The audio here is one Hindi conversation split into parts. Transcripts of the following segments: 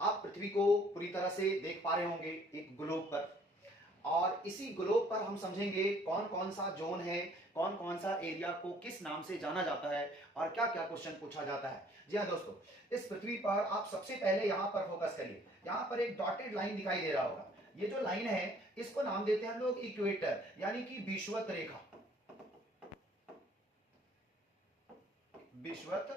आप पृथ्वी को पूरी तरह से देख पा रहे होंगे एक ग्लोब पर, और इसी ग्लोब पर हम समझेंगे कौन कौन सा जोन है, कौन कौन सा एरिया को किस नाम से जाना जाता है और क्या क्या क्वेश्चन पूछा जाता है। जी हाँ दोस्तों, इस पृथ्वी पर आप सबसे पहले यहाँ पर फोकस करिए। यहाँ पर एक डॉटेड लाइन दिखाई दे रहा होगा, ये जो लाइन है इसको नाम देते हैं हम लोग इक्वेटर, यानी कि विषुवत रेखा। विषुवत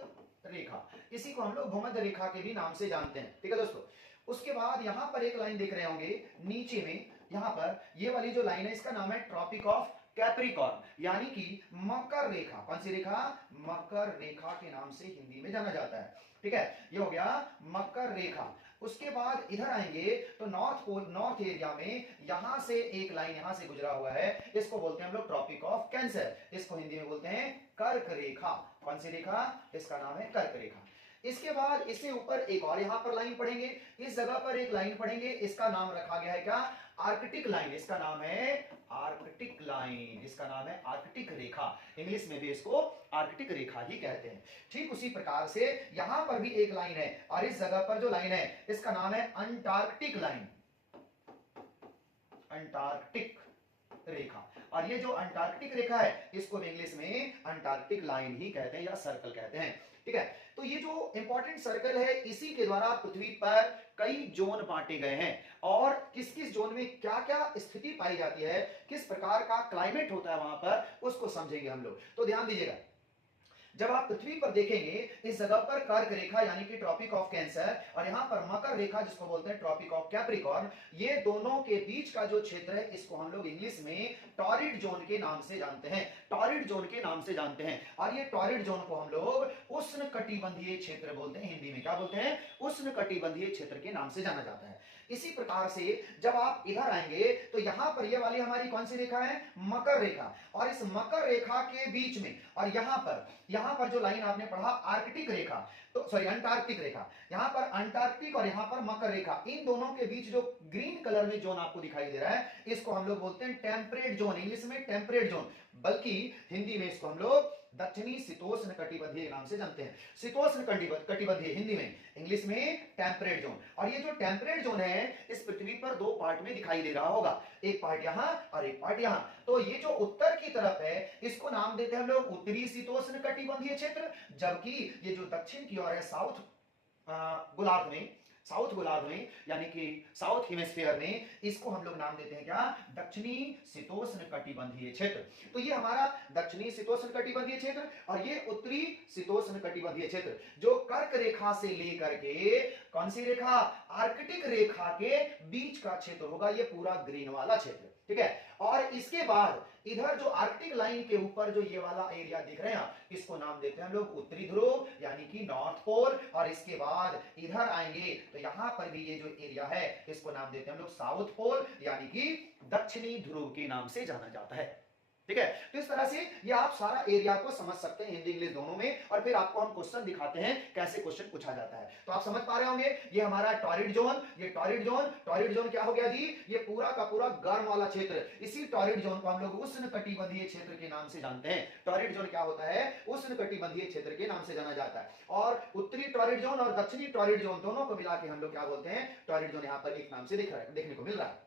रेखा, इसी को हम लोग भूमध्य रेखा के भी नाम से जानते हैं। ठीक है दोस्तों, उसके बाद यहां पर एक लाइन देख रहे होंगे नीचे में, यहां पर ये वाली जो लाइन है इसका नाम है ट्रॉपिक ऑफ कैप्रिकॉर्न, यानी कि मकर रेखा। कौन सी रेखा? मकर रेखा के नाम से हिंदी में जाना जाता है। ठीक है, ये हो गया मकर रेखा। उसके बाद इधर आएंगे तो नॉर्थ पोल, नॉर्थ एरिया में यहां से एक लाइन यहां से गुजरा हुआ है, इसको बोलते हैं हम लोग ट्रॉपिक ऑफ कैंसर, इसको हिंदी में बोलते हैं कर्क रेखा। कौन सी रेखा? इसका नाम है कर्क रेखा। इसके बाद इससे ऊपर एक और यहां पर लाइन पढ़ेंगे, इस जगह पर एक लाइन पढ़ेंगे, इसका नाम रखा गया है क्या? Arctic line. इसका नाम है आर्कटिक लाइन, इसका नाम है आर्कटिक रेखा। इंग्लिश में भी इसको आर्कटिक रेखा ही कहते हैं। ठीक उसी प्रकार से यहां पर भी एक लाइन है, और इस जगह पर जो लाइन है इसका नाम है अंटार्कटिक लाइन, अंटार्कटिक रेखा। और ये जो अंटार्कटिक रेखा है इसको इंग्लिश में अंटार्कटिक लाइन ही कहते हैं या सर्कल कहते हैं। ठीक है, तो ये जो इंपॉर्टेंट सर्कल है इसी के द्वारा पृथ्वी पर कई जोन बांटे गए हैं, और किस किस जोन में क्या क्या स्थिति पाई जाती है, किस प्रकार का क्लाइमेट होता है वहां पर, उसको समझेंगे हम लोग। तो ध्यान दीजिएगा, जब आप पृथ्वी पर देखेंगे इस जगह पर कर्क रेखा यानी कि ट्रॉपिक ऑफ कैंसर, और यहां पर मकर रेखा जिसको बोलते हैं ट्रॉपिक ऑफ कैप्रिकॉर्न, ये दोनों के बीच का जो क्षेत्र है इसको हम लोग इंग्लिश में टॉरिड जोन के नाम से जानते हैं, टॉरिड जोन के नाम से जानते हैं। और ये टॉरिड जोन को हम लोग उष्णकटिबंधीय क्षेत्र बोलते हैं, हिंदी में क्या बोलते हैं? उष्णकटिबंधीय क्षेत्र के नाम से जाना जाता है। इसी प्रकार से जब आप इधर आएंगे तो यहां पर ये वाली हमारी कौन सी रेखा है? मकर रेखा। और इस मकर रेखा के बीच में और यहां पर जो लाइन आपने पढ़ा आर्कटिक रेखा, तो सॉरी अंटार्कटिक रेखा, यहां पर अंटार्कटिक और यहां पर मकर रेखा, इन दोनों के बीच जो ग्रीन कलर में जोन आपको दिखाई दे रहा है इसको हम लोग बोलते हैं टेम्परेट जोन, इंग्लिश में टेम्परेट जोन, बल्कि हिंदी में इसको हम लोग दक्षिणी शीतोष्ण कटिबंधीय नाम से जानते हैं। शीतोष्ण कटिबंधीय हिंदी में, इंग्लिश में टेम्परेट जोन। और ये जो टेम्परेट जोन है इस पृथ्वी पर दो पार्ट में दिखाई दे रहा होगा, एक पार्ट यहां और एक पार्ट यहां। तो ये जो उत्तर की तरफ है इसको नाम देते हैं हम लोग उत्तरी शीतोष्ण कटिबंधीय क्षेत्र, जबकि ये जो दक्षिण की ओर है साउथ गोलार्ध में, साउथ गोलार्ध में यानी कि साउथ हेमिस्फीयर में, इसको हम लोग नाम देते हैं क्या? दक्षिणी शीतोष्ण कटिबंधीय क्षेत्र। तो ये हमारा दक्षिणी शीतोष्ण कटिबंधीय क्षेत्र और ये उत्तरी शीतोष्ण कटिबंधीय क्षेत्र, जो कर्क रेखा से लेकर के कौन सी रेखा? आर्कटिक रेखा के बीच का क्षेत्र होगा, ये पूरा ग्रीन वाला क्षेत्र। ठीक है, और इसके बाद इधर जो आर्कटिक लाइन के ऊपर जो ये वाला एरिया दिख रहे हैं इसको नाम देते हैं हम लोग उत्तरी ध्रुव यानी कि नॉर्थ पोल। और इसके बाद इधर आएंगे तो यहां पर भी ये जो एरिया है इसको नाम देते हैं हम लोग साउथ पोल यानी कि दक्षिणी ध्रुव के नाम से जाना जाता है। ठीक है, तो इस तरह से ये आप सारा एरिया को समझ सकते हैं हिंदी इंग्लिश दोनों में, और फिर आपको हम क्वेश्चन दिखाते हैं कैसे क्वेश्चन पूछा जाता है। तो आप समझ पा रहे होंगे ये हमारा टॉरिड जोन, ये टॉरिड जोन क्या हो गया जी? ये पूरा का पूरा गर्म वाला क्षेत्र। इसी टॉरिड जोन को हम लोग उष्णकटिबंधीय क्षेत्र के नाम से जानते हैं। टॉरिड जोन क्या होता है? उष्णकटिबंधीय क्षेत्र के नाम से जाना जाता है। और उत्तरी टॉरिड जोन और दक्षिणी टॉरिड जोन दोनों को मिला के हम लोग क्या बोलते हैं? Torrid zone. यहाँ पर एक नाम से देखने को मिल रहा है।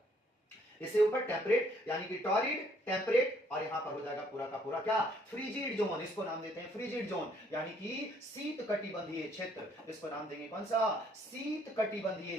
इससे ऊपर टेम्परेट यानी कि टॉरिड, टेम्परेट, और यहां पर हो जाएगा पूरा का पूरा क्या? फ्रिजिड जोन, इसको नाम देते हैं फ्रिजिड जोन यानी कि शीत कटिबंधीय क्षेत्र। इसको नाम देंगे कौन सा? शीत कटिबंधीय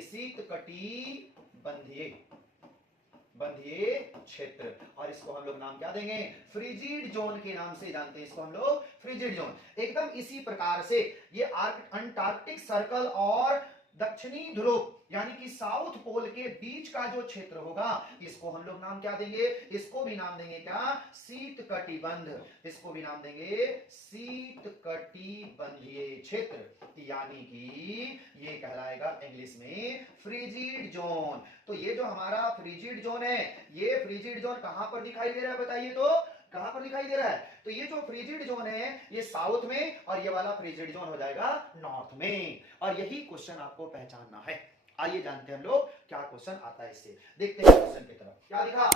क्षेत्र। और इसको हम लोग नाम क्या देंगे? फ्रिजिड जोन के नाम से जानते हैं, इसको हम लोग फ्रिजिड जोन। एकदम इसी प्रकार से ये अंटार्कटिक सर्कल और दक्षिणी ध्रुव यानी कि साउथ पोल के बीच का जो क्षेत्र होगा इसको हम लोग नाम क्या देंगे? इसको भी नाम देंगे क्या? शीत कटिबंध। इसको भी नाम देंगे शीत कटिबंधीय क्षेत्र, यानी कि ये कहलाएगा इंग्लिश में फ्रिजिड जोन। तो ये जो हमारा फ्रिजिड जोन है, ये फ्रिजिड जोन कहां पर दिखाई दे रहा है बताइए तो? कहां पर दिखाई दे रहा है? तो ये जो फ्रिजिड जोन है ये साउथ में, और ये वाला फ्रिजिड जोन हो जाएगा नॉर्थ में। और यही क्वेश्चन आपको पहचानना है। आइए जानते हैं हम लोग क्या क्वेश्चन आता है इससे। देखते हैं क्वेश्चन की तरफ। क्या लिखा?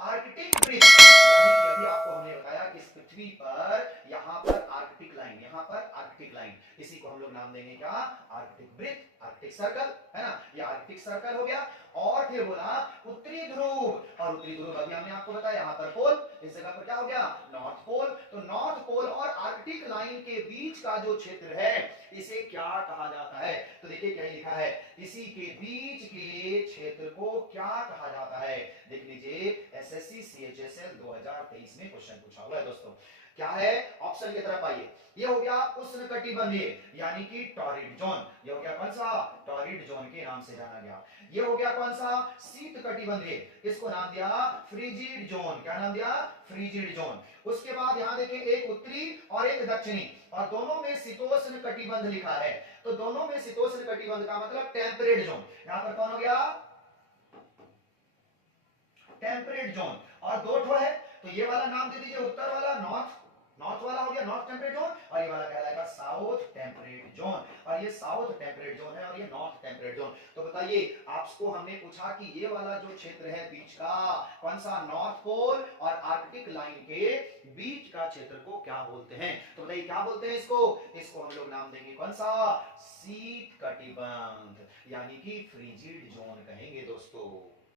आर्कटिक वृत्त, यानी कि अभी आपको हमने बताया कि इस पृथ्वी पर यहाँ पर आर्कटिक लाइन, यहाँ पर आर्कटिक लाइन, इसी को हम लोग नाम देंगे क्या, आर्कटिक वृत्त, आर्कटिक सर्कल, है ना, ये आर्कटिक सर्कल हो गया। और फिर बोला उत्तरी ध्रुव, और उत्तरी ध्रुव अभी हमने आपको बताया यहाँ पर पोल, इस जगह पर क्या हो गया, नॉर्थ पोल। तो नॉर्थ पोल और आर्कटिक लाइन के बीच का जो क्षेत्र है इसे क्या कहा जाता है, तो देखिए क्या लिखा है, इसी के बीच के क्षेत्र को क्या कहा जाता है, देख लीजिए एसएससी सीएचएसएल 2023 में क्वेश्चन पूछा हुआ है दोस्तों। क्या है, ऑप्शन की तरफ आइए, ये हो गया उष्णकटिबंधीय यानी कि टॉरिड जोन, ये हो गया कौन सा, टॉरिड जोन के नाम से जाना गया। ये हो गया कौन सा, शीत कटिबंधीय, इसको नाम दिया फ्रीजिड जोन, क्या नाम दिया, फ्रीजिड जोन। उसके बाद यहां देखिए एक उत्तरी और एक दक्षिणी, और दोनों में शीतोष्ण कटिबंध लिखा है, तो दोनों में शीतोष्ण कटिबंध का मतलब टेम्परेट जोन, यहां पर कौन हो गया, टेम्परेट जोन। और दो ठो है, तो ये वाला नाम दे दीजिए उत्तर वाला नॉर्थ, नॉर्थ वाला हो गया नॉर्थ टेम्परेट जोन, और ये वाला कहलाएगा साउथ टेम्परेट जोन, और ये साउथ टेम्परेट जोन है और ये नॉर्थ टेम्परेट जोन। तो बताइए आपको हमने पूछा कि ये वाला जो क्षेत्र है बीच का, कौन सा, नॉर्थ पोल और आर्कटिक लाइन के बीच का क्षेत्र को क्या बोलते हैं, तो बताइए क्या बोलते हैं इसको, इसको हम लोग नाम देंगे कौन सा, शीत कटिबंध, यानी कि फ्रीजिड जोन कहेंगे दोस्तों।